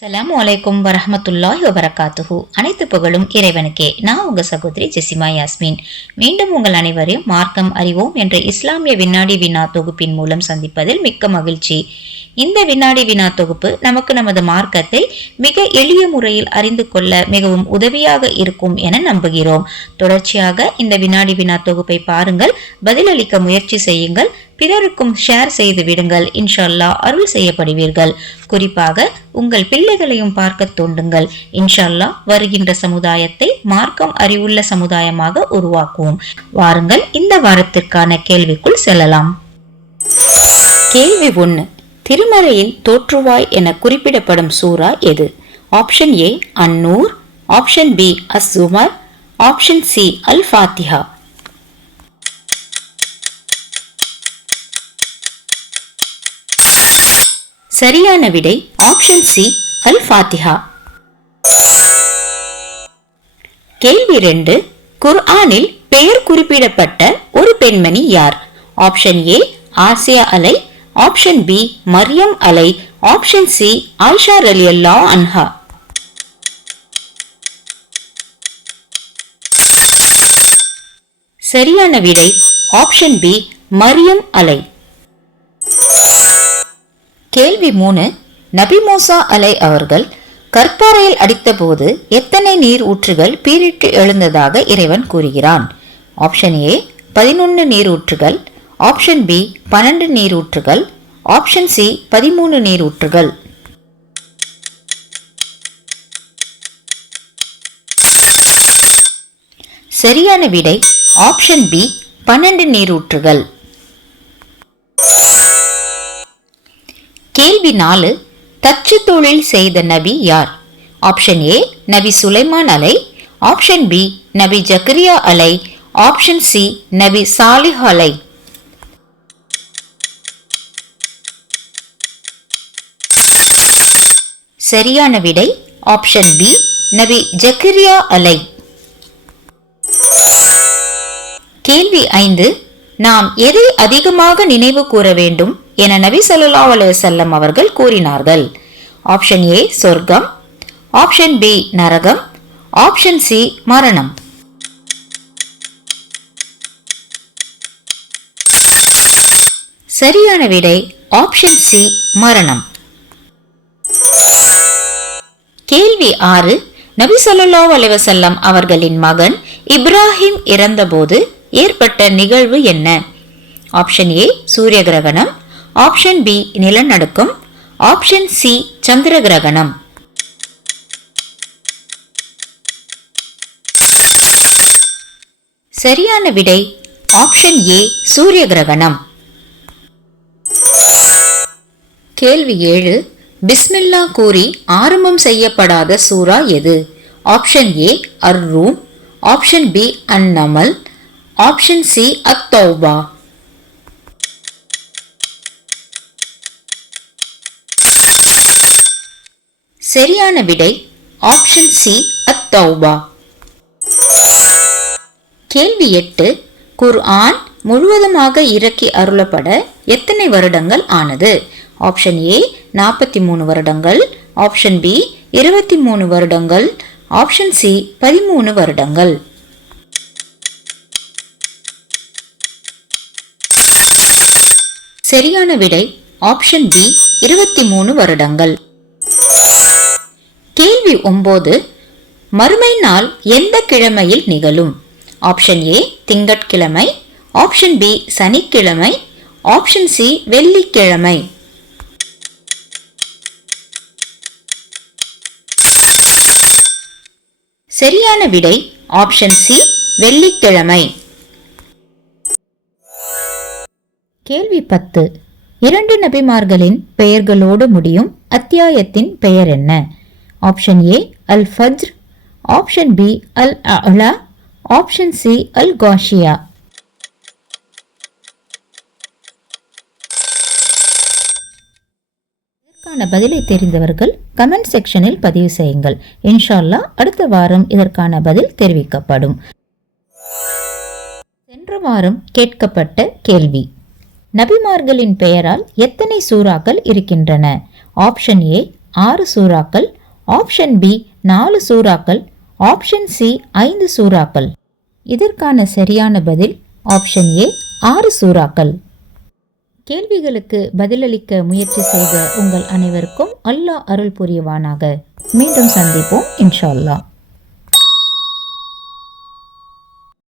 அஸ்லாம் வலைக்கும் வரஹமத்துல்லாஹி வபரகாத்துஹு. அனைத்து புகழும் இறைவனுக்கே. நான் உங்க சகோதரி ஜெசிமா யாஸ்மின். மீண்டும் உங்கள் அனைவரையும் மார்க்கம் அறிவோம் என்ற இஸ்லாமிய வினாடி வினா தொகுப்பின் மூலம் சந்திப்பதில் மிக்க மகிழ்ச்சி. இந்த வினாடி வினா தொகுப்பு நமக்கு நமது மார்க்கத்தை மிக எளிய முறையில் அறிந்து கொள்ள மிகவும் உதவியாக இருக்கும் என நம்புகிறோம். தொடர்ச்சியாக இந்த வினாடி வினா தொகுப்பை பாருங்கள். பதிலளிக்க முயற்சி செய்யுங்கள். பிறருக்கும் ஷேர் செய்து விடுங்கள். இன்ஷல்லா அருள் செய்யப்படுவீர்கள். குறிப்பாக உங்கள் பிள்ளைகளையும் பார்க்க தூண்டுங்கள். இன்ஷல்லா வருகின்ற சமுதாயத்தை மார்க்கம் அறிவுள்ள சமுதாயமாக உருவாக்குவோம். வாருங்கள். இந்த வாரத்திற்கான கேள்விக்குள் செல்லலாம். கேள்வி ஒன்று. திருமறையில் தோற்றுவாய் என குறிப்பிடப்படும் சூரா எது? ஆப்ஷன் ஏ அன்னூர் ஆப்ஷன் பி அஸ் சுமர் ஆப்ஷன் சி அல் ஃபாத்திஹா சரியான விடை ஆப்ஷன் சி அல் ஃபாத்திஹா கேள்வி ரெண்டு குர்ஆனில் பெயர் குறிப்பிடப்பட்ட ஒரு பெண்மணி யார்? ஆப்ஷன் ஏ ஆசியா அலை. ஆப்ஷன் பி மரியம் அலை ஆப்ஷன் சி ஆயிஷா ரலியல்லா அன்ஹா சரியான விடை ஆப்ஷன் பி மரியம் அலை கேள்வி மூணு நபி மோசா அலை அவர்கள் கற்பாறையில் அடித்தபோது எத்தனை நீர் ஊற்றுகள் பீரிட்டு எழுந்ததாக இறைவன் கூறுகிறான்? ஆப்ஷன் ஏ பதினொன்று நீரூற்றுகள் ஆப்ஷன் பி பன்னெண்டு நீரூற்றுகள் ஆப்ஷன் சி பதிமூணு நீரூற்றுகள். சரியான விடை ஆப்ஷன் பி பன்னெண்டு நீரூற்றுகள். கேள்வி நாலு தச்சு தொழில் செய்த நபி யார்? ஆப்ஷன் ஏ நபி சுலைமான் அலை. ஆப்ஷன் பி நபி ஜக்கரியா அலை. ஆப்ஷன் சி நபி சாலிஹ் அலை. சரியான விடை ஆப்ஷன் பி நபி ஜக்கரியா அலை. கேள்வி ஐந்து நாம் எதை அதிகமாக நினைவு கூற வேண்டும் என நபி சல்லா அலைஹி அவர்கள் கூறினார்கள். ஆப்ஷன் ஏ சொர்க்கம். ஆப்ஷன் பி நரகம். ஆப்ஷன் சி மரணம். சரியான விடை ஆப்ஷன் சி மரணம். கேள்வி ஆறு நபி ஸல்லல்லாஹு அலைவசல்லம் அவர்களின் மகன் இப்ராஹிம் இறந்தபோது ஏற்பட்ட நிகழ்வு என்ன? ஆப்ஷன் ஏ சூரிய கிரகணம். ஆப்ஷன் பி நிலநடுக்கம். ஆப்ஷன் சி சந்திர கிரகணம். சரியான விடை ஆப்ஷன் ஏ சூரிய கிரகணம். கேள்வி ஏழு பிஸ்மில்லா கூறி ஆரம்பம் செய்யப்படாத சூரா எது? ஆப்ஷன் ஏ அர் ரூம் ஆப்ஷன் பி அந்நமல். ஆப்ஷன் சி அத் தௌபா சரியான விடை ஆப்ஷன் சி அத் தௌபா கேள்வி எட்டு குர்ஆன் முழுவதுமாக இறக்கி அருளப்பட எத்தனை வருடங்கள் ஆனது? ஆப்ஷன் ஏ நாற்பத்தி மூணு வருடங்கள் ஆப்ஷன் பி இருபத்தி மூணு வருடங்கள் ஆப்ஷன் சி பதிமூணு வருடங்கள். சரியான விடை ஆப்ஷன் பி இருபத்தி மூணு வருடங்கள். கேள்வி ஒன்பது மறுமை நாள் எந்த கிழமையில் நிகழும்? ஆப்ஷன் ஏ திங்கட்கிழமை ஆப்ஷன் பி சனிக்கிழமை ஆப்ஷன் சி வெள்ளிக்கிழமை. சரியான விடை ஆப்ஷன் சி வெள்ளிக்கிழமை. கேள்வி பத்து. இரண்டு நபிமார்களின் பெயர்களோடு முடியும் அத்தியாயத்தின் பெயர் என்ன? ஆப்ஷன் ஏ அல் ஃபஜ்ர் ஆப்ஷன் பி அல் அலா ஆப்ஷன் சி அல் காஷியா இதற்கான பதிலை தெரிந்தவர்கள் கமெண்ட் செக்ஷனில் பதிவு செய்யுங்கள். இன்ஷால்லா அடுத்த வாரம் இதற்கான பதில் தெரிவிக்கப்படும். சென்ற வாரம் கேட்கப்பட்ட கேள்வி. நபிமார்களின் பெயரால் எத்தனை சூறாக்கள் இருக்கின்றன? ஆப்ஷன் ஏ ஆறு சூறாக்கள் ஆப்ஷன் பி நாலு சூறாக்கள் ஆப்ஷன் சி ஐந்து சூறாக்கள். இதற்கான சரியான பதில் ஆப்ஷன் ஏ ஆறு சூறாக்கள். கேள்விகளுக்கு பதிலளிக்க முயற்சி செய்த உங்கள் அனைவருக்கும் அல்லாஹ் அருள் புரியவானாக. மீண்டும் சந்திப்போம் இன்ஷா அல்லாஹ்.